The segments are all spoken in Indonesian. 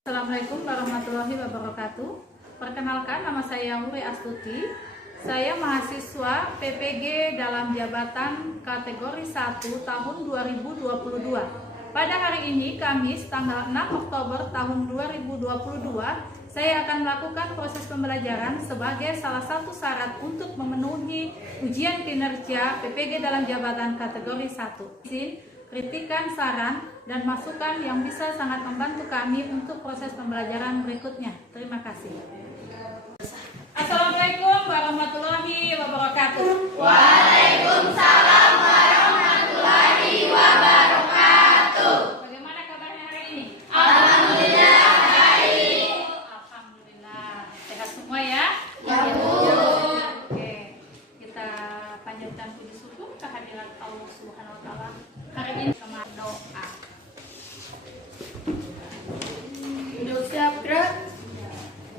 Assalamualaikum warahmatullahi wabarakatuh. Perkenalkan, nama saya Wuri Astuti. Saya mahasiswa PPG dalam jabatan kategori 1 tahun 2022. Pada hari ini, Kamis tanggal 6 Oktober tahun 2022, saya akan melakukan proses pembelajaran sebagai salah satu syarat untuk memenuhi ujian kinerja PPG dalam jabatan kategori 1. Kritikan, saran, dan masukan yang bisa sangat membantu kami untuk proses pembelajaran berikutnya. Terima kasih. Assalamualaikum warahmatullahi wabarakatuh. Waalaikumsalam warahmatullahi wabarakatuh. Bagaimana kabarnya hari ini? Alhamdulillah baik. Alhamdulillah. Sehat semua ya? Ya, Bu. Oke. Kita panjatkan puji syukur kehadirat Allah Subhanahu wa taala. Hari ini sama doa. Duduk siap, gerak.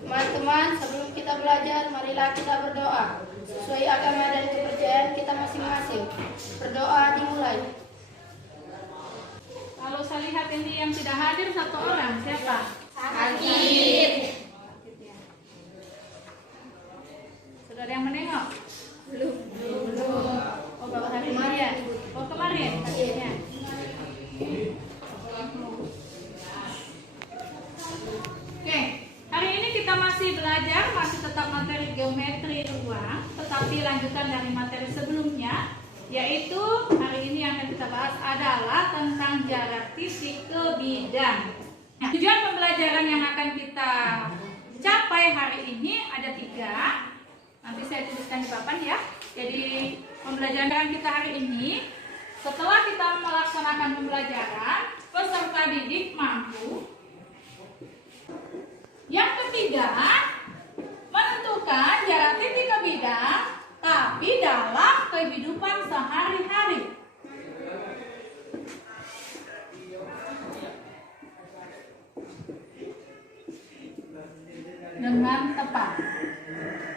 Teman-teman, sebelum kita belajar, marilah kita berdoa sesuai agama dan kepercayaan kita masing-masing. Berdoa dimulai. Kalau saya lihat ini yang tidak hadir satu orang, siapa? Sakit. Sudah ada yang menengok? Belum. Oh, baru hari ini ya? Oh, kemarin hadirnya. Oke, hari ini kita masih belajar, masih tetap materi geometri ruang, tetapi lanjutan dari materi sebelumnya, yaitu hari ini yang akan kita bahas adalah tentang jarak titik ke bidang. Nah, tujuan pembelajaran yang akan kita capai hari ini ada 3. Nanti saya tuliskan di papan ya. Jadi pembelajaran kita hari ini, setelah kita melaksanakan pembelajaran, peserta didik mampu. Yang ketiga, menentukan jarak titik ke bidang, tapi dalam kehidupan sehari-hari. Dengan tepat.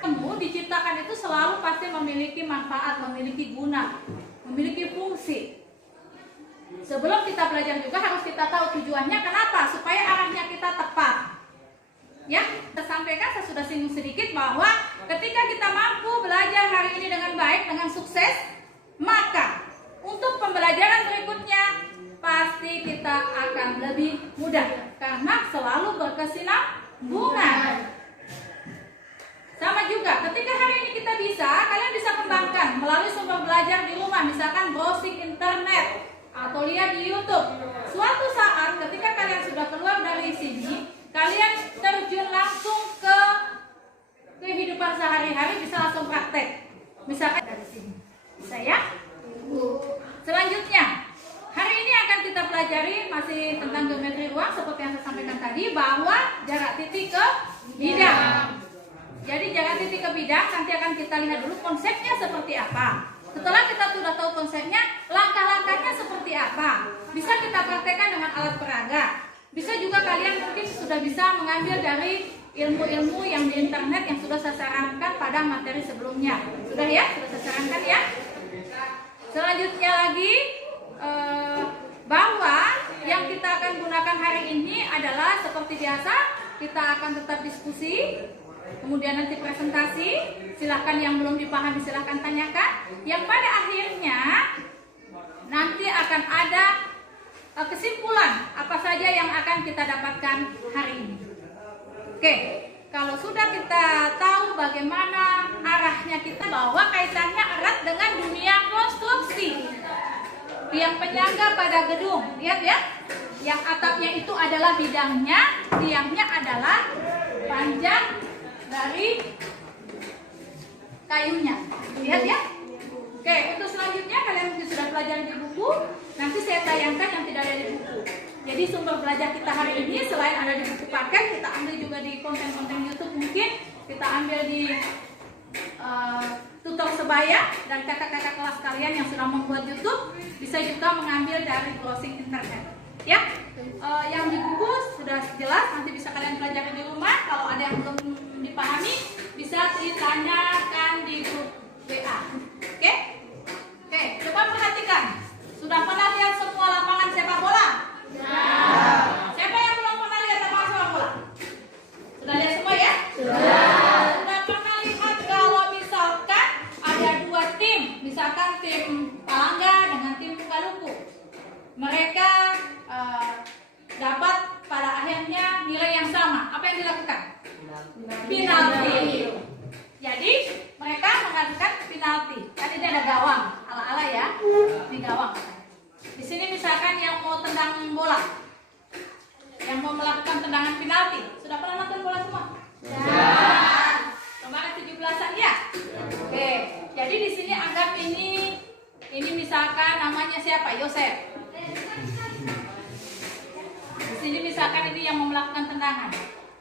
Ilmu diciptakan itu selalu pasti memiliki manfaat, memiliki guna, memiliki fungsi. Sebelum kita belajar juga harus kita tahu tujuannya kenapa, supaya arahnya kita tepat. Ya, saya sampaikan, saya sudah singgung sedikit bahwa ketika kita mampu belajar hari ini dengan baik, dengan sukses, maka untuk pembelajaran berikutnya pasti kita akan lebih mudah karena selalu berkesinambungan. Sama juga, ketika hari ini kita bisa, kalian bisa kembangkan melalui sumber belajar di rumah, misalkan browsing internet atau lihat di YouTube. Suatu saat ketika kalian sudah keluar dari sini, kalian terjun langsung ke kehidupan sehari-hari, bisa langsung praktek. Misalkan dari sini, bisa ya? Selanjutnya, hari ini akan kita pelajari masih tentang geometri ruang seperti yang saya sampaikan tadi, bahwa jarak titik ke bidang. Jadi jarak titik ke bidang nanti akan kita lihat dulu konsepnya seperti apa. Setelah kita sudah tahu konsepnya, langkah-langkahnya seperti apa. Bisa kita praktekkan dengan alat peraga. Bisa juga kalian mungkin sudah bisa mengambil dari ilmu-ilmu yang di internet yang sudah saya sarankan pada materi sebelumnya. Sudah ya? Sudah saya sarankan ya? Selanjutnya lagi, bahwa yang kita akan gunakan hari ini adalah seperti biasa, kita akan tetap diskusi. Kemudian nanti presentasi, silahkan yang belum dipahami silahkan tanyakan. Yang pada akhirnya nanti akan ada kesimpulan apa saja yang akan kita dapatkan hari ini. Oke, kalau sudah kita tahu bagaimana arahnya kita, bahwa kaitannya erat dengan dunia konstruksi. Tiang penyangga pada gedung, lihat ya, yang atapnya itu adalah bidangnya, tiangnya adalah panjang dari kayunya, lihat ya. Oke, untuk selanjutnya kalian sudah pelajari di buku, nanti saya tayangkan yang tidak ada di buku. Jadi sumber belajar kita hari ini selain ada di buku paket, kita ambil juga di konten-konten YouTube, mungkin kita ambil di tutor sebaya dan kakak-kakak kelas kalian yang sudah membuat YouTube, bisa juga mengambil dari browsing internet. Ya, yang di buku sudah jelas, nanti bisa kalian pelajari di rumah. Kalau ada yang belum dipahami, bisa ditanyakan di grup WA. Oke? Oke, coba perhatikan. Sudah pernah lihat semua lapangan sepak bola? Ya. Siapa yang belum pernah lihat lapangan sepak bola? yang dilakukan? Penalti. Jadi mereka mengajukan penalti. Kan ini ada gawang, ala-ala ya. Ini gawang. Di sini misalkan yang mau tendang bola, yang mau melakukan tendangan penalti, sudah pernah nonton bola semua? Ya. Kemarin 17-an ya? Oke. Jadi di sini anggap ini misalkan namanya siapa? Yosef. Di sini misalkan ini yang mau melakukan tendangan.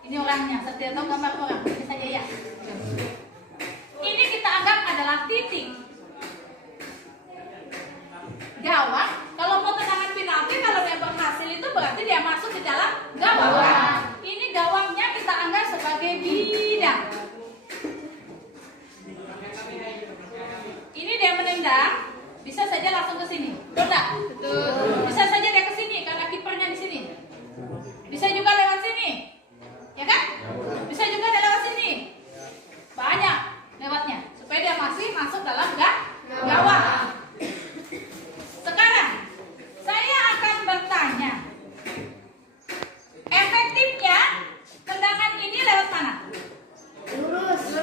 Ini orangnya. Saya tahu gambar orang. Ini saja ya. Ini kita anggap adalah titik. Gawang. Kalau mau tendangan penalti, kalau dia berhasil itu berarti dia masuk ke dalam gawang. Ini gawangnya kita anggap sebagai bidang. Ini dia menendang, bisa saja langsung ke sini. Betul? Bisa saja dia ke sini karena kipernya di sini. Bisa juga lewat sini. Ya kan? Bisa juga dia lewat sini. Banyak lewatnya supaya dia masih masuk dalam gawang. Sekarang saya akan bertanya, efektifnya tendangan ini lewat mana?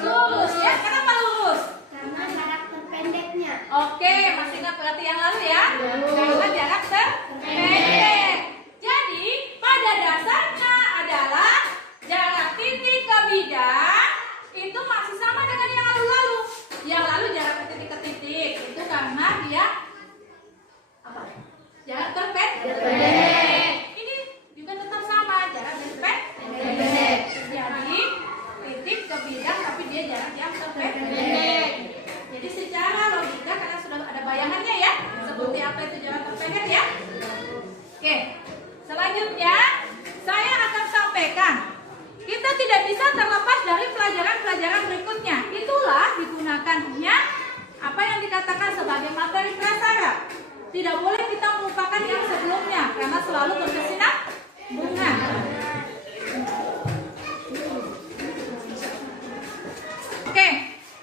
Lurus ya. Kenapa lurus? Karena jarak terpendeknya. Oke, masih ingat berarti yang lalu ya? Karena jarak terpendek. Jadi pada dasarnya adalah jarak titik ke bidang itu masih sama dengan yang lalu-lalu. Yang lalu jarak titik ke titik itu karena dia apa? Jarak terpendek. Ini juga tetap sama jarak terpendek. Jadi titik ke bidang tapi dia jarak yang terpendek. Jadi secara logika karena sudah ada bayangannya ya, seperti apa itu jarak terpendek ya. Oke, selanjutnya saya akan sampaikan kita tidak bisa terlepas dari pelajaran-pelajaran berikutnya. Itulah digunakannya apa yang dikatakan sebagai materi prasyarat. Tidak boleh kita melupakan yang sebelumnya karena selalu berkesinambungan. Oke,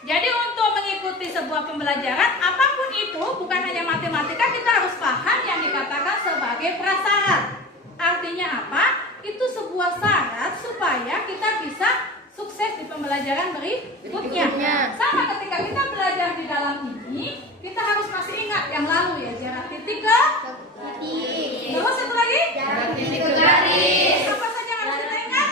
jadi untuk mengikuti sebuah pembelajaran apapun itu, bukan hanya matematika, kita harus paham yang dikatakan sebagai prasyarat. Artinya apa? Itu sebuah syarat supaya kita bisa sukses di pembelajaran berikutnya. Sama ketika kita belajar di dalam ini, kita harus masih ingat yang lalu ya, jarak titik ke Titik. terus satu lagi Jarak titik ke garis. apa saja yang harus kita ingat?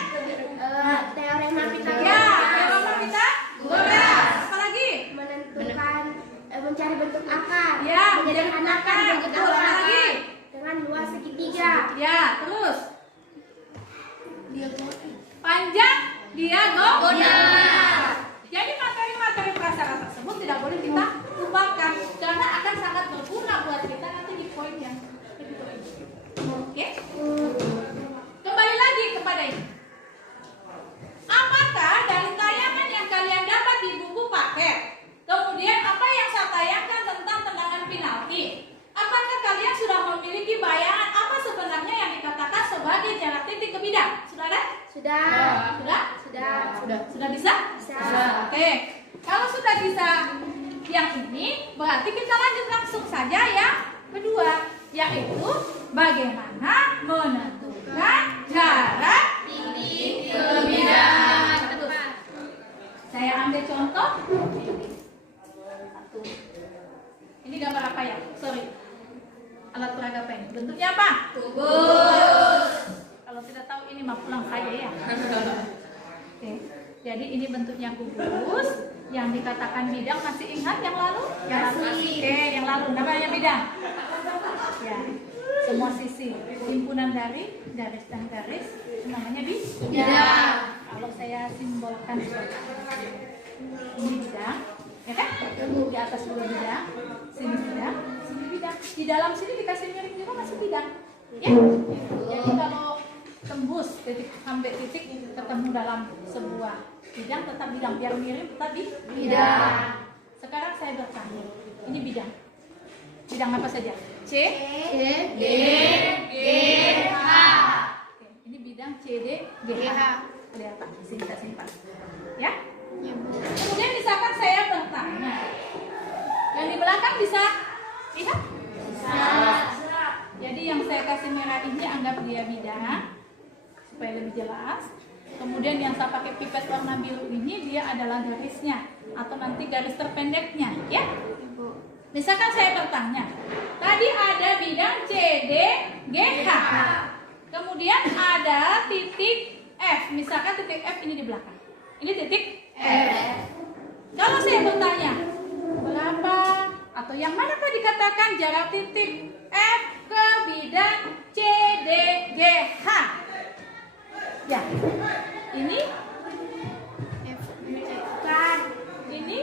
Teorema Ya, Pythagoras. teorema kita goras. Apa lagi? Menentukan mencari bentuk akar. Ya, menyederhanakan bentuk betul. Apa akar lagi? dengan luas segitiga. Ya, terus panjang diagonal. Jadi materi-materi prasyarat tersebut tidak boleh kita lupakan karena akan sangat berguna buat kita nanti di poin yang kedua ini. Oke? Kembali lagi kepada ini. Apakah dari tayangan yang kalian dapat di buku paket, kemudian apa yang saya tayangkan tentang tendangan penalti, apakah kalian sudah memiliki bayangan apa sebenarnya yang dikatakan sebagai jarak titik ke bidang? Sudah ada? Sudah. Sudah bisa? Bisa. Oke. Kalau sudah bisa yang ini, berarti kita lanjut langsung saja yang kedua, yaitu bagaimana menentukan jarak titik ke bidang. Saya ambil contoh. Satu. Ini gambar apa ya? Sorry. Alat peraga apa ini? Bentuknya apa? Kubus. Kalau tidak tahu ini mah pulang saja ya. Oke. Jadi ini bentuknya kubus yang dikatakan bidang. Masih ingat yang lalu? Oke, yang lalu namanya bidang. Ya. Semua sisi himpunan dari garis dan garis namanya bidang. Kalau saya simbolkan ini bidang, ya kan? Di atas dulu bidang, sini bidang, sini bidang. Di dalam sini dikasih miring juga masih bidang. Ya. Jadi kalau tembus titik sampai titik ketemu dalam sebuah bidang tetap bidang, biar miring tetap di bidang. Sekarang saya bertanya, ini bidang. Bidang apa saja? C, D, G, H. Oke, ini bidang C, D, G, H. Kelihatan, di sini kita simpan. Ya? Kemudian misalkan saya bertanya, yang di belakang bisa lihat? Bisa. Jadi yang saya kasih merah ini anggap dia bidang supaya lebih jelas. Kemudian yang saya pakai pipet warna biru ini dia adalah garisnya atau nanti garis terpendeknya, ya. Misalkan saya bertanya, tadi ada bidang C, D, G, H. Kemudian ada titik F. Misalkan titik F ini di belakang. Ini titik F. Kalau saya bertanya, berapa atau yang manakah dikatakan jarak titik F ke bidang C, D, G, H? Ya, ini Kan. ini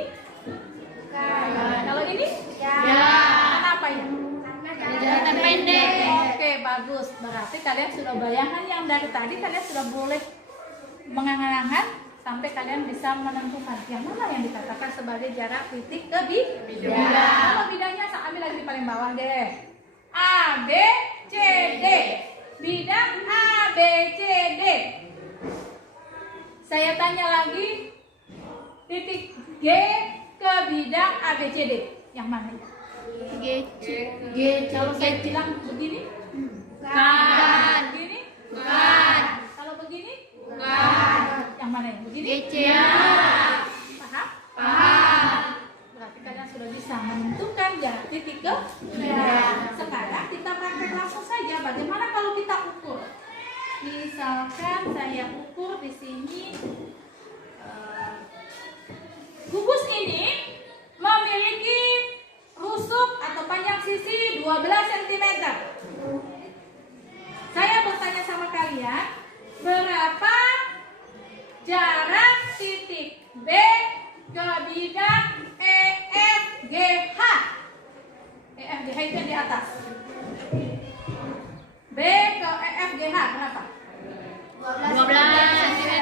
Kan. kalau ini Ya. kenapa ya? Jarak terpendek. Oke, bagus. Berarti kalian sudah bayangan yang dari tadi, kalian sudah boleh mengangan-angan sampai kalian bisa menentukan yang mana yang dikatakan sebagai jarak titik ke bidang. Kalau bidangnya saya ambil lagi di paling bawah deh. A, B, C, D. Bidang A, B, C, D. Saya tanya lagi, titik G ke bidang A, B, C, D. Yang mana ya? G. Kalau saya bilang begini, Kan. begini, Kan. kalau begini, Kan. yang mana ya? Begini, C. Ya. paham? Paham. Berarti kalian sudah bisa menentukan jarak titik ke bidang. Sekarang kita praktek langsung saja. Bagaimana kalau kita ukur? Misalkan saya ukur di sini, gugus ini memiliki rusuk atau panjang sisi 12 cm. Saya bertanya sama kalian, berapa jarak titik B ke bidang E, F, G, H? E, F, G, H itu yang di atas. B ke E, F, G, H berapa? 12 cm.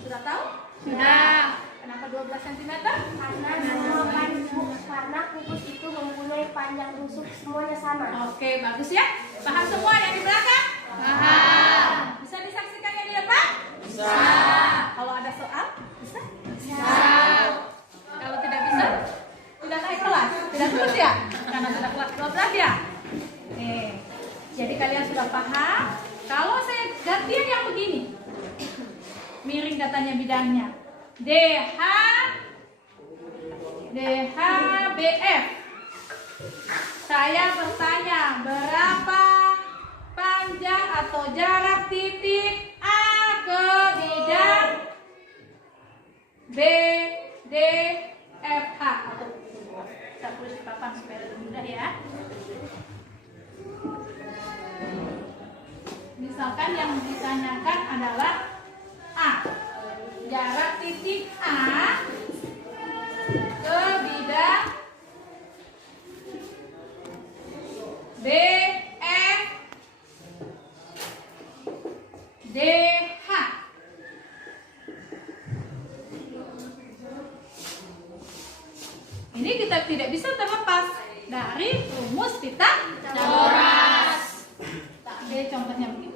Sudah tahu? Sudah. Kenapa 12 cm? Karena kukus itu mempunyai panjang rusuk semuanya sama. Oke, bagus ya. Paham semua yang di belakang? Paham. Bisa disaksikan yang di depan? Bisa. Kalau ada soal? Bisa? Bisa. Kalau tidak bisa? Tidak naik kelas? Tidak terus ya? Karena sudah kelas 12 ya? Jadi kalian sudah paham? Kalau saya gantian yang begini, miring katanya bidangnya. DH BF. Saya bertanya, berapa panjang atau jarak titik A ke bidang B, D, F, H? Atau kita tulis di papan supaya lebih mudah ya. Misalkan yang ditanyakan adalah A, jarak titik A ke bidang B, F, D, H. Ini kita tidak bisa terlepas dari rumus Pythagoras. Oke, contohnya begini.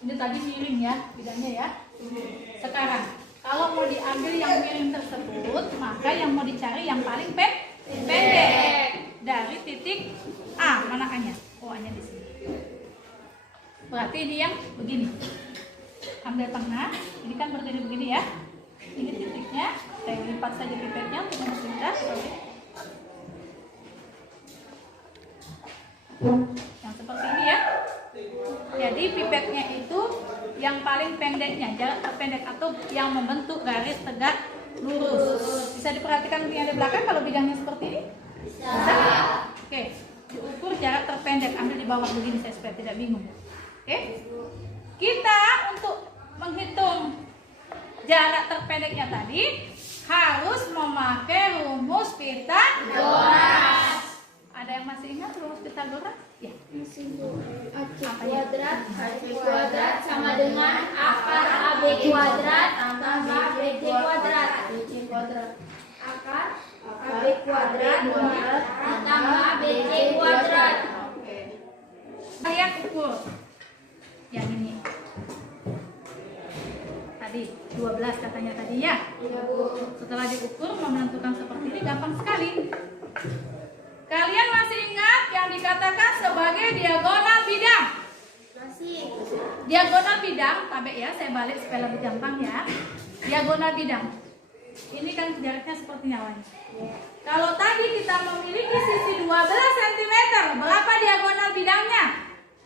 Ini tadi miring ya, bidangnya ya. Sekarang, kalau mau diambil yang miring tersebut, maka yang mau dicari yang paling pendek dari titik A. Mana A-nya? Oh, A-nya di sini. Berarti ini yang begini. Ambil tengah, ini kan berdiri begini ya. Ini titiknya, saya lipat saja pipetnya untuk mempermudah. Yang seperti ini ya. Jadi pipetnya itu yang paling pendeknya, jarak terpendek atau yang membentuk garis tegak lurus. Bisa diperhatikan yang di belakang kalau bidangnya seperti ini? Bisa. Oke, diukur jarak terpendek, ambil di bawah begini saya supaya tidak bingung. Oke, kita untuk menghitung jarak terpendeknya tadi harus memakai rumus Pythagoras. Ada yang masih ingat rumus Pythagoras? Ya. Kuadrat sama dengan akar AB kuadrat tambah BC kuadrat. Akar AB kuadrat tambah BC kuadrat. Saya ukur yang ini. 12 katanya tadi ya. Iya, Bu. Setelah diukur mau menentukan seperti ini gampang sekali. Kalian masih ingat yang dikatakan sebagai diagonal bidang? Masih. Diagonal bidang, tabe ya, saya balik supaya lebih gampang ya. Diagonal bidang. Ini kan jaraknya seperti nyawanya. Kalau tadi kita memiliki sisi 12 cm, berapa diagonal bidangnya?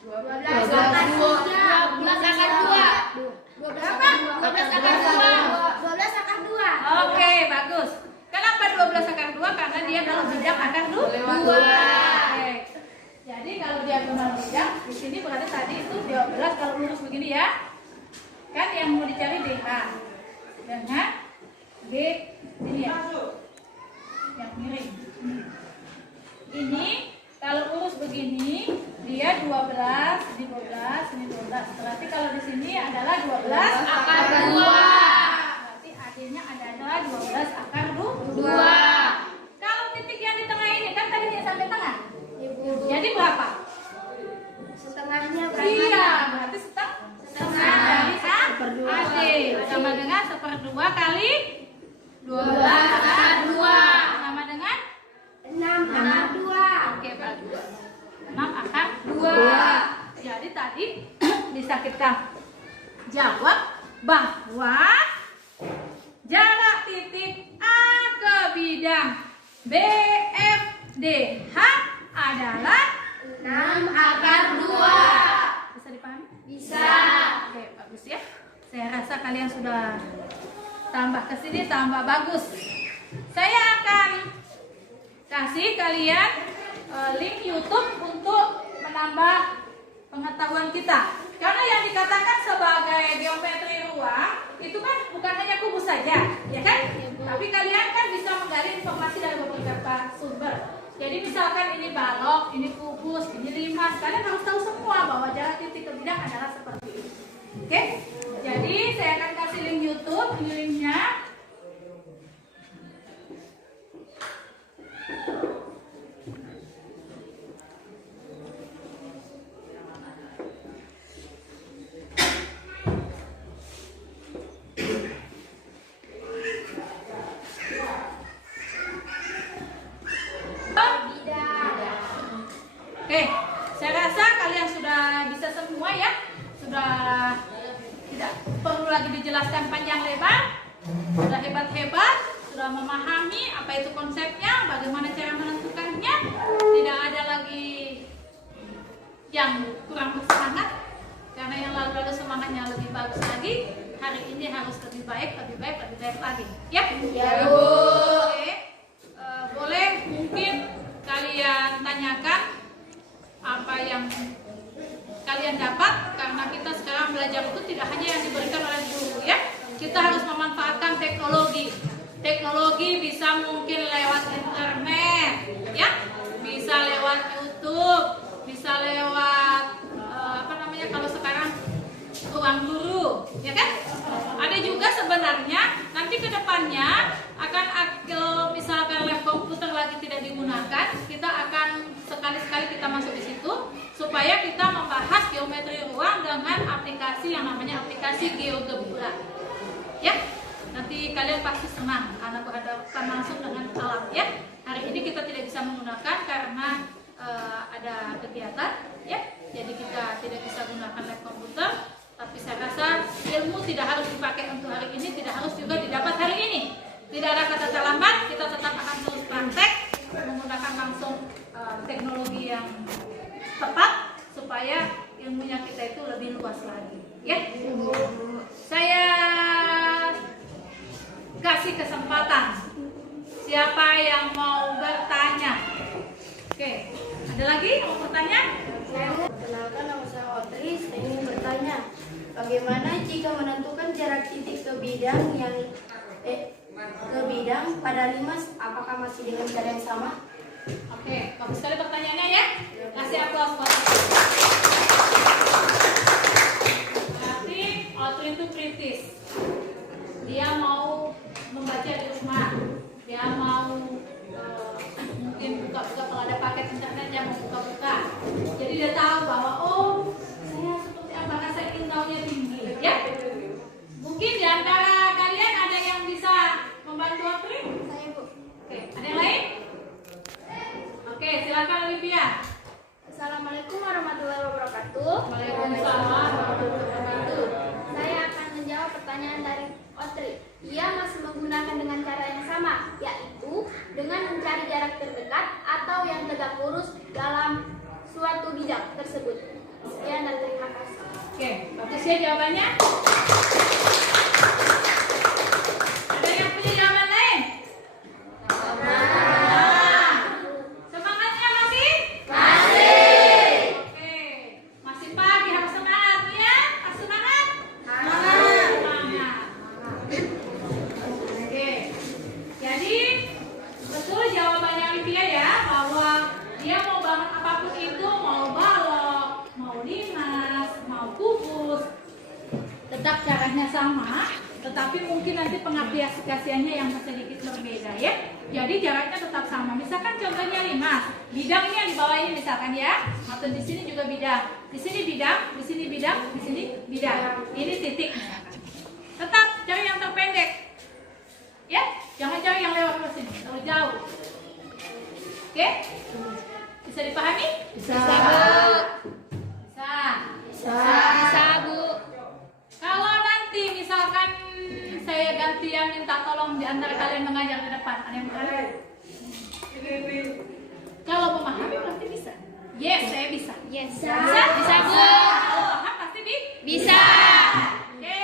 12 akar 3. 12 akar 2. 12 akar 2. 12 akar 2. Oke, bagus. Kenapa 12 akar 2? Karena dia kalau bidang akar 2. Oke. Jadi kalau diagonal bidang, di sini berarti tadi itu 12 kalau lurus begini ya. Kan yang mau dicari DH. Dengan D ini ya. Yang miring. Ini kalau lurus begini, dia 12, ini 12, ini 12. Berarti kalau di sini adalah 12 Akar 2. Berarti adanya adalah 12 akar 2. Kalau titik yang di tengah ini kan tadi dia sampai tengah. Ibu. Jadi berapa? Setengahnya Iya, berarti setengah dari AD sama dengan 1/2 kali 12 akar 2. sama dengan 6 akar 2. oke, bagus. 6 akar 2. Jadi tadi bisa kita jawab bahwa jarak titik A ke bidang BFDH adalah 6 akar 2. bisa dipahami? Bisa. Oke, bagus ya. Saya rasa kalian sudah tambah ke sini tambah bagus. Saya akan kasih kalian link YouTube untuk menambah pengetahuan kita. Karena yang dikatakan sebagai geometri ruang itu kan bukan hanya kubus saja, ya kan? Tapi kalian kan bisa menggali informasi dari beberapa sumber. Jadi misalkan ini balok, ini kubus, ini limas, kalian harus tahu semua bahwa jarak titik ke bidang adalah seperti ini. Oke? Jadi saya akan kasih link YouTube, ini linknya. Oke, saya rasa kalian sudah bisa semua ya. Sudah tidak perlu lagi dijelaskan panjang lebar. Sudah hebat-hebat, sudah memahami apa itu konsepnya, bagaimana cara menentukannya. Tidak ada lagi yang kurang bersemangat. Karena yang lalu-lalu semangatnya lebih bagus lagi. Hari ini harus lebih baik lagi. Ya, Ya, Bu. Oke. Boleh mungkin kalian tanyakan apa yang kalian dapat, karena kita sekarang belajar itu tidak hanya yang diberikan oleh guru ya. Kita harus memanfaatkan teknologi. Teknologi bisa mungkin lewat internet ya, bisa lewat YouTube, bisa lewat kalau sekarang ruang guru ya kan. Ada juga sebenarnya nanti ke depannya akan misalkan lab komputer lagi tidak digunakan, kita akan sekali-sekali kita masuk di situ supaya kita membahas geometri ruang dengan aplikasi yang namanya aplikasi GeoGebra. Ya, nanti kalian pasti senang karena berhadapan langsung dengan alam ya. Hari ini kita tidak bisa menggunakan karena ada kegiatan ya. Jadi kita tidak bisa gunakan lab komputer. Tapi saya rasa ilmu tidak harus dipakai untuk hari ini, tidak harus juga didapat hari ini. Tidak ada kata terlambat, kita tetap akan terus praktek menggunakan langsung teknologi yang tepat supaya ilmunya kita itu lebih luas lagi. Ya, saya kasih kesempatan. Siapa yang mau bertanya? Oke, ada lagi yang mau bertanya? Perkenalkan, nama saya Otri. Saya ingin bertanya, bagaimana jika menentukan jarak titik ke bidang pada limas, apakah masih dengan cara yang sama? Oke, bagus sekali pertanyaannya ya. Kasih aplaus buat berarti Otri itu kritis. Dia mau membaca di rumah. Dia mau mungkin buka-buka kalau ada paket internet yang mau buka-buka. Jadi dia tahu bahwa saya seperti apa, saya ingin tahunya tinggi ya. Mungkin di antara Bagus ya jawabannya. Ada yang punya jawaban lain? Nah, semangatnya masih? Masih. Oke, masih pagi harus semangat ya. Harus semangat? Semangat. Oke. Jadi betul jawabannya Olivia ya, bahwa dia mau banget apapun itu, mau balok, mau limas, mau kubus, tetap caranya sama, tetapi mungkin nanti pengaplikasiannya yang sedikit berbeda ya. Jadi jaraknya tetap sama. Misalkan contohnya limas, bidangnya di bawah ini misalkan ya, atau di sini juga bidang, di sini bidang, di sini bidang, di sini bidang. Ini titik misalkan. Tetap cari yang terpendek, ya. Jangan cari yang lewat ke sini, terlalu jauh. Oke? Bisa dipahami? Bisa. Bisa, Bu. Kalau nanti misalkan saya gantian minta tolong di antara kalian mengajar di depan, ada yang mau? Kalau memahami pasti bisa. Yes, saya bisa. Yes. Bisa, Bu. Kalau paham pasti Bisa. Oke.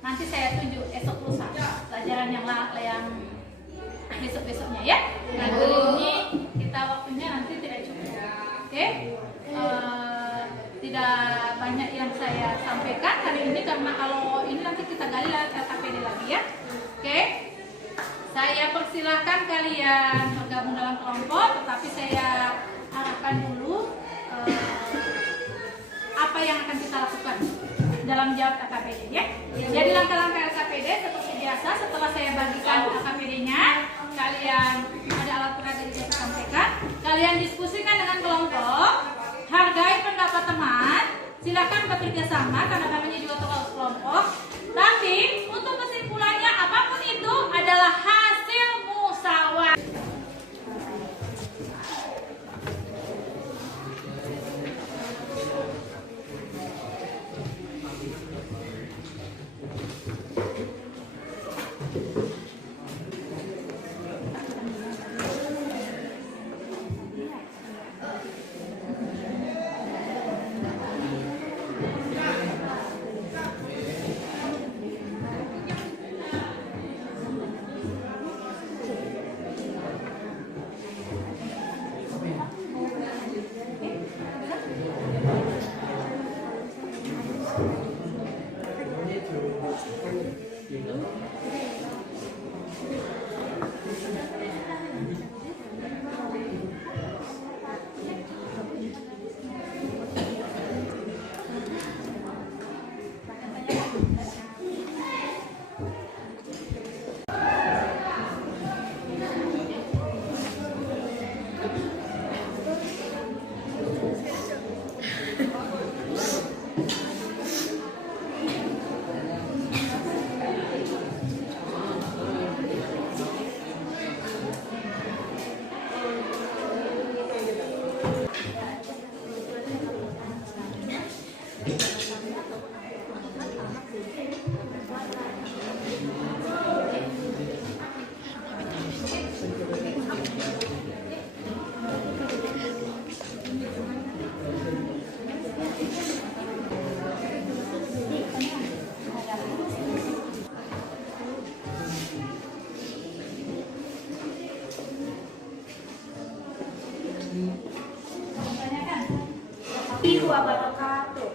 Nanti saya tunjuk esok lusa pelajaran yang besok-besoknya ya. Hari ini kita waktunya nanti tidak cukup. Oke. Tidak banyak yang saya sampaikan hari ini karena kalau ini nanti kita gali LKPD lagi ya. Oke. Saya persilahkan kalian bergabung dalam kelompok, tetapi saya arahkan dulu apa yang akan kita lakukan dalam jawab LKPD ya. Jadi langkah-langkah LKPD seperti biasa, setelah saya bagikan LKPD-nya, kalian ada alat peraga yang saya sampaikan, kalian diskusikan dengan kelompok, hargai pendapat teman, silakan bekerja sama karena namanya juga kelompok. Tapi untuk kesimpulannya apapun itu adalah hasil musyawarah. Wabarakatuh.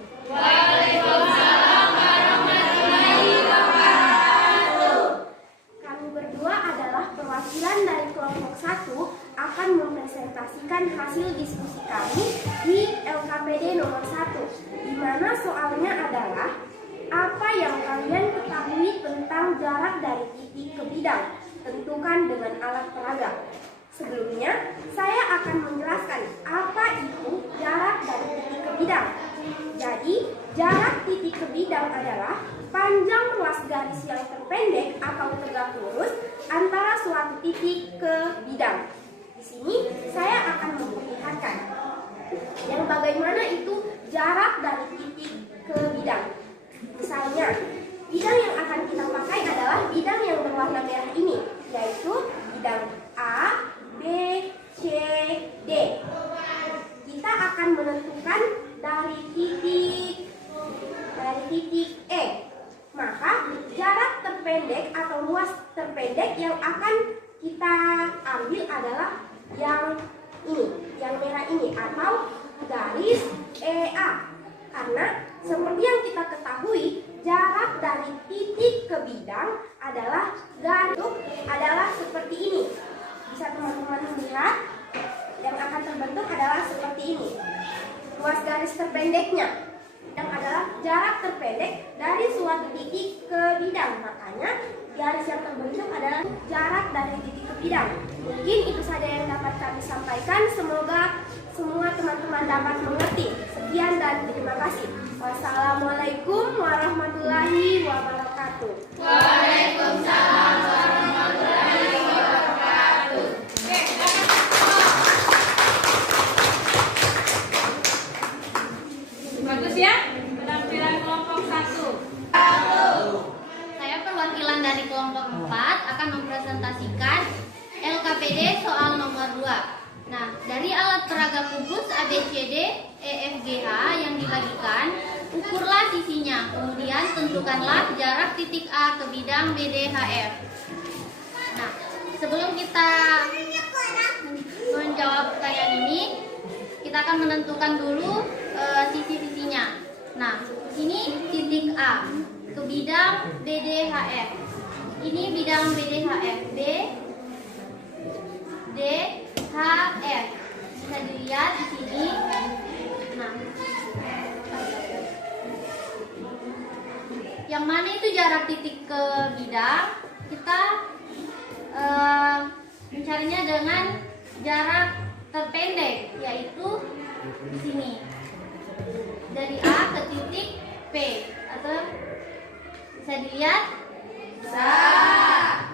Kami berdua adalah perwakilan dari kelompok 1 akan mempresentasikan hasil diskusi kami di LKPD nomor 1, di mana soalnya adalah apa yang kalian ketahui tentang jarak dari titik ke bidang, tentukan dengan alat peraga. Sebelumnya, saya akan menjelaskan apa itu jarak dari titik ke bidang. Jadi, jarak titik ke bidang adalah panjang ruas garis yang terpendek atau tegak lurus antara suatu titik ke bidang. Di sini, saya akan memperlihatkan yang bagaimana itu jarak dari titik ke bidang. Misalnya, bidang yang akan kita pakai adalah bidang yang berwarna merah ini, yaitu bidang A, B, C, D. Kita akan menentukan dari titik titik E. Maka jarak terpendek atau luas terpendek yang akan kita ambil adalah yang ini, yang merah ini, atau garis EA. Karena seperti yang kita ketahui, jarak dari titik ke bidang adalah seperti ini. Bisa teman-teman lihat, yang akan terbentuk adalah seperti ini. Luas garis terpendeknya yang adalah jarak terpendek dari suatu titik ke bidang. Makanya garis yang terbentuk adalah jarak dari titik ke bidang. Mungkin itu saja yang dapat kami sampaikan. Semoga semua teman-teman dapat mengerti. Sekian dan terima kasih. Wassalamualaikum warahmatullahi wabarakatuh. Waalaikumsalam warahmatullahi wabarakatuh. Bagus ya, penampilan kelompok 1. Saya perwakilan dari kelompok 4 akan mempresentasikan LKPD soal nomor 2. Nah, dari alat peraga kubus ABCD EFGH yang dibagikan, ukurlah sisinya, kemudian tentukanlah jarak titik A ke bidang BDHF. Nah, sebelum kita menjawab pertanyaan ini, kita akan menentukan dulu sisi-sisinya. Nah, ini titik A ke bidang BDHF. Ini bidang BDHF, B, D, H, F. Bisa dilihat di sini. Nah, yang mana itu jarak titik ke bidang? Kita mencarinya dengan jarak terpendek, yaitu di sini. Dari A ke titik P, atau bisa dilihat? Bisa. Nah,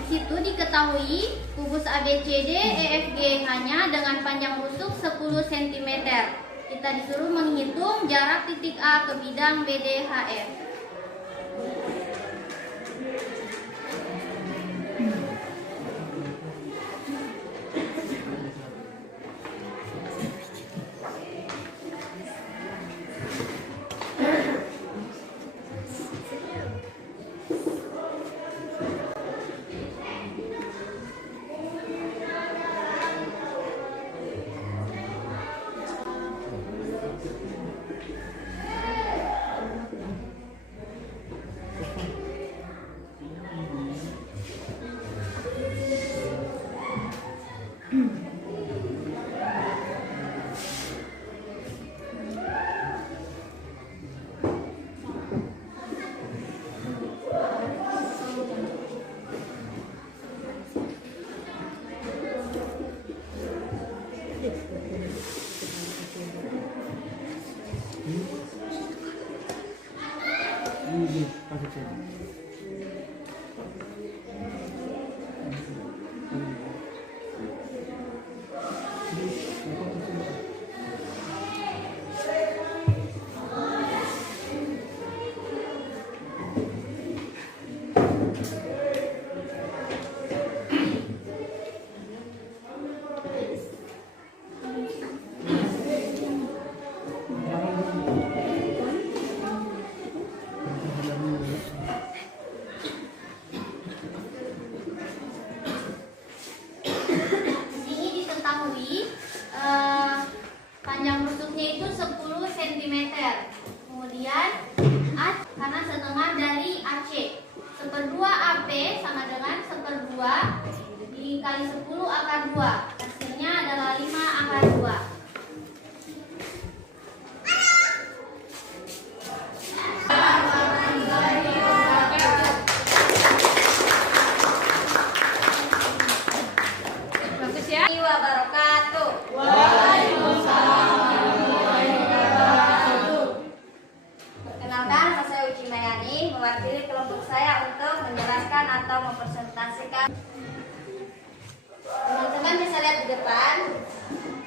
di situ diketahui kubus ABCD EFG hanya dengan panjang rusuk 10 cm. Kita disuruh menghitung jarak titik A ke bidang BDHF. Panjang rusuknya itu 10 cm. Kemudian A karena setengah dari AC. 1/2 AP sama dengan 1/2 dikali 10 akar 2. Hasilnya adalah 5 akar 2. Bagus ya. Wabarakatuh. Perkenalkan, saya Uci Mayani, mewakili kelompok saya untuk menjelaskan atau mempresentasikan. Teman-teman bisa lihat di depan,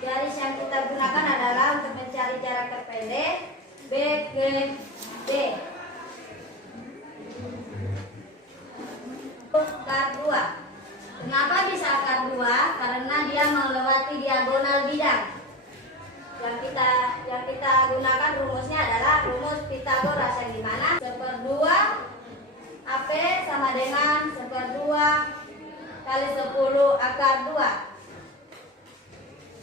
garis yang kita gunakan adalah untuk mencari jarak terpendek B ke D. Akar 2. Kenapa bisa akar 2? Karena dia melewati diagonal bidang. Yang kita gunakan Pitagoras yang dimana 1/2 AP sama dengan 1/2 kali 10 akar 2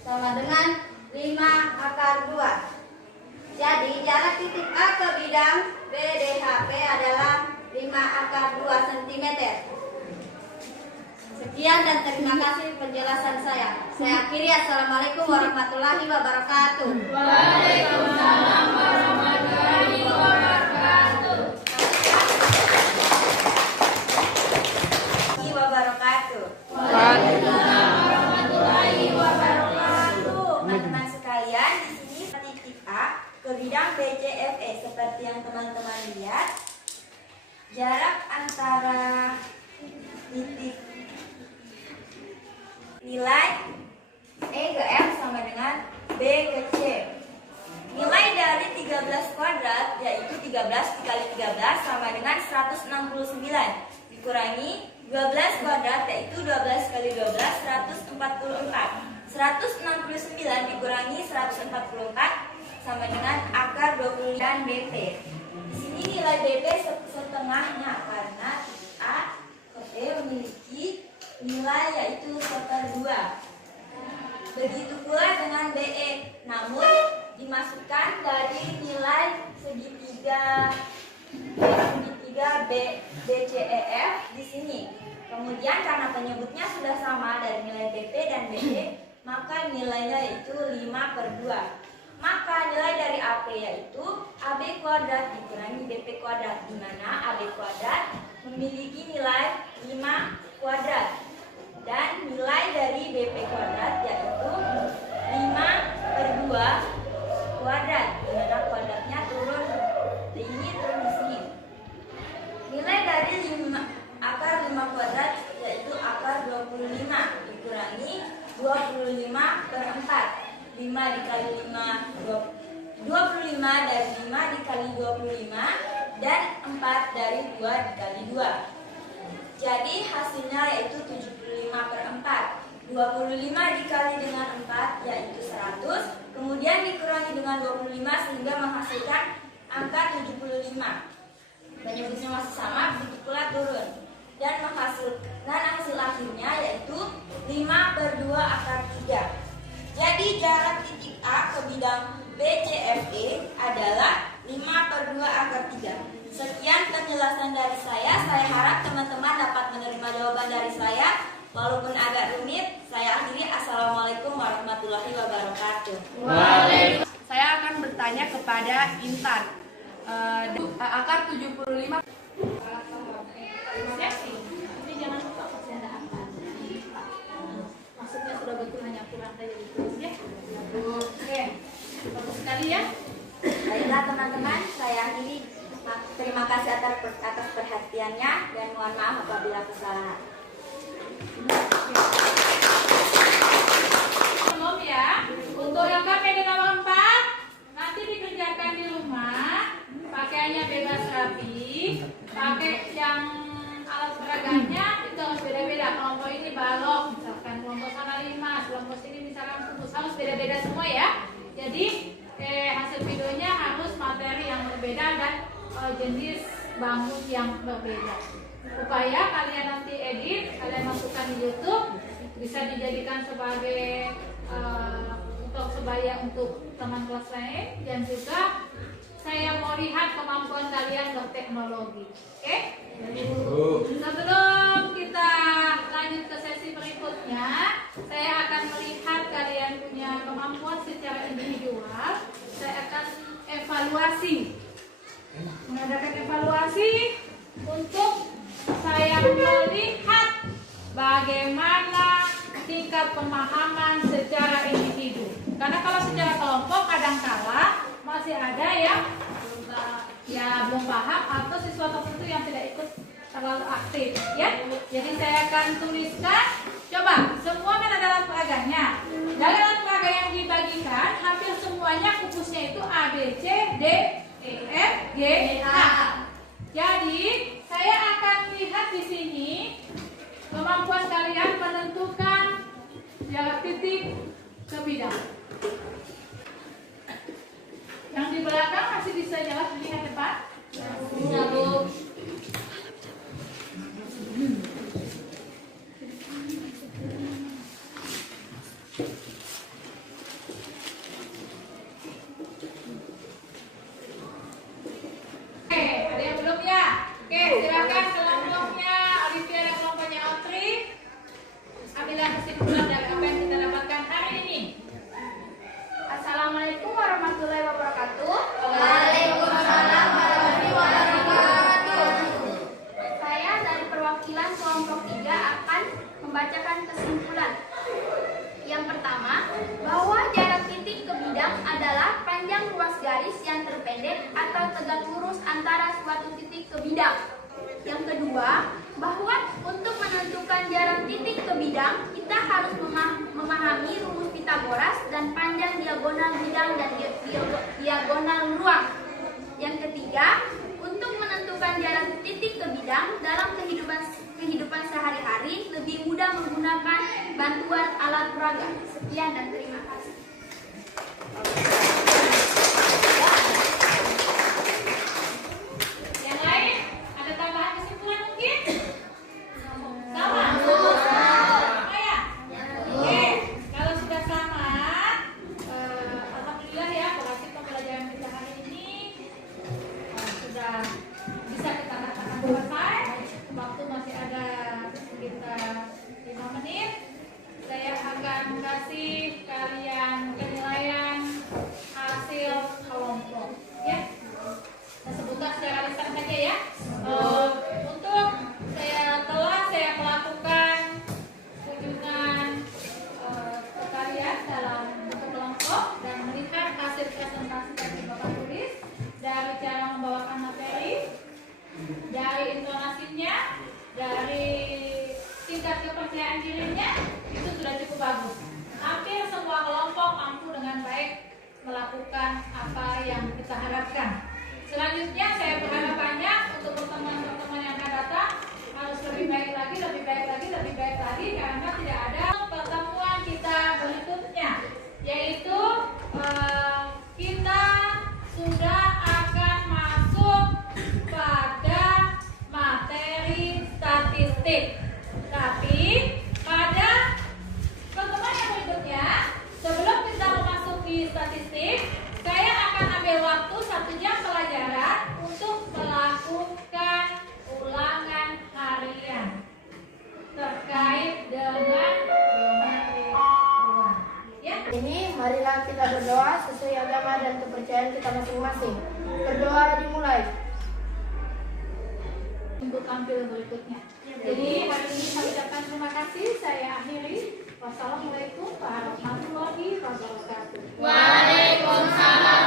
sama dengan 5 akar 2. Jadi jarak titik A ke bidang BDHP adalah 5 akar 2 cm. Sekian dan terima kasih penjelasan saya. Saya akhiri. Assalamualaikum warahmatullahi wabarakatuh. Waalaikumsalam warahmatullahi wabarakatuh. Waalaikumsalam warahmatullahi wabarakatuh. Teman-teman sekalian, di sini titik A ke bidang BCFE seperti yang teman-teman lihat. Jarak antara titik nilai E ke F sama dengan B ke C. Nilai dari 13 kuadrat yaitu 13 dikali 13 sama dengan 169 dikurangi 12 kuadrat yaitu 12 kali 12 144. 169 dikurangi 144 sama dengan akar 20 dan BP. Di sini nilai BP setengahnya karena A ke E memiliki nilai yaitu 1/2. Begitu pula dengan BE, namun dimasukkan dari nilai segitiga BCEF di sini. Kemudian karena penyebutnya sudah sama dari nilai BP dan BE, maka nilainya yaitu 5/2. Maka nilai dari AP yaitu AB kuadrat dikurangi BP kuadrat, di mana AB kuadrat memiliki nilai 5 kuadrat. Dan nilai dari BP kuadrat yaitu 5/2 kuadrat, di mana kuadratnya turun di sini. Nilai dari akar 5 kuadrat yaitu akar 25 dikurangi 25/4. 5 dikali 5 25 dari 5 dikali 25 dan 4 dari 2 dikali 2. Jadi hasilnya yaitu 75/4. 25 dikali dengan 4 yaitu 100. Kemudian dikurangi dengan 25 sehingga menghasilkan angka 75. Penyebutnya masih sama, begitu pula turun. Dan hasil akhirnya yaitu 5/2 akar 3. Jadi jarak titik A ke bidang BCFE adalah 5/2 akar 3. Sekian penjelasan dari saya. Saya harap teman-teman dapat menerima jawaban dari saya. Walaupun agak rumit, saya akhiri. Assalamualaikum warahmatullahi wabarakatuh. Waalaikumsalam. Saya akan bertanya kepada Intan. Akar 75. Ini jangan lupa pasti ada apa. Maksudnya sudah betul, hanya kurang saja ditulis ya. Oke, bagus sekali ya. Baiklah teman-teman, saya akhiri. Terima kasih atas perhatiannya dan mohon maaf apabila kesalahan. Belum ya. Untuk yang KPD nomor 4 nanti dikerjakan di rumah. Pakaiannya bebas rapi. Pakai yang alat peraganya itu harus beda-beda. Kelompok ini balok, misalkan kelompok sana 5, kelompok sini misalkan kubus, harus beda-beda semua ya. Jadi hasil videonya harus materi yang berbeda dan jenis bangun yang berbeda. Supaya kalian nanti edit, kalian masukkan di YouTube, bisa dijadikan sebagai untuk sebaya untuk teman kelas lain, dan juga saya mau lihat kemampuan kalian berteknologi. Oke? Sebelum kita lanjut ke sesi berikutnya, saya akan melihat kalian punya kemampuan secara individual. Saya akan mengadakan evaluasi untuk saya melihat bagaimana tingkat pemahaman secara individu. Karena kalau secara kelompok kadangkala masih ada yang belum paham atau siswa tertentu yang tidak ikut terlalu aktif ya. Jadi saya akan tuliskan, coba semua kan ada alat peraganya. Dari alat peraga yang dibagikan hampir semuanya kubusnya itu A, B, C, D, E, F, G, H. Jadi saya akan lihat di sini kemampuan kalian menentukan jarak titik ke bidang. Yang di belakang masih bisa jelas dilihat depan? Bisa, Bu. Oke, ada yang belum ya? Oke, silakan kelompoknya Olivia dan kelompoknya Otri. Ambillah kesimpulan dari apa yang kita dapatkan hari ini. Assalamualaikum warahmatullahi wabarakatuh. Waalaikumsalam warahmatullahi wabarakatuh. Saya dari perwakilan kelompok 3 akan membacakan kesimpulan. Yang pertama, bahwa jarak titik ke bidang adalah panjang ruas garis yang terpendek atau tegak lurus antara suatu titik ke bidang. Yang kedua, bahwa untuk menentukan jarak titik ke bidang, kita harus memahami rumus Pitagoras dan panjang diagonal bidang dan diagonal ruang. Yang ketiga, untuk menentukan jarak titik ke bidang dalam kehidupan sehari-hari lebih mudah menggunakan bantuan alat peraga. Sekian dan terima kasih. Yang lain, ada tambahan kesimpulan mungkin? Sama? Sama ya? Oke, kalau sudah sama, alhamdulillah ya, berarti pembelajaran kita hari ini sudah bisa kita katakan selesai. Waktu masih ada sekitar 5 menit. Saya akan kasih kalian penilaian hasil kelompok, ya. Saya sebutkan secara lisan saja ya. Untuk saya melakukan kunjungan ke kalian dalam bentuk kelompok dan melihat hasil presentasi dari Bapak tulis, dari cara membawakan materi, dari intonasinya, dari tingkat kepercayaan dirinya, itu sudah cukup bagus. Hampir semua kelompok mampu dengan baik melakukan apa yang kita harapkan. Selanjutnya saya berharap banyak untuk pertemuan-pertemuan yang akan datang harus lebih baik lagi, lebih baik lagi, lebih baik lagi, karena tidak ada pertemuan kita berikutnya, yaitu kita sudah akan masuk pada materi statistik. Tapi pada pertemuan yang berikutnya, sebelum kita memasuki statistik, saya akan ambil waktu 1 jam pelajaran untuk melakukan ulangan harian terkait dengan geometri ruang. Ya. Ini marilah kita berdoa sesuai agama dan kepercayaan kita masing-masing. Berdoa dimulai. Untuk tampil berikutnya. Jadi hari ini saya ucapkan terima kasih. Saya akhiri. Wassalamualaikum warahmatullahi wabarakatuh. Waalaikumsalam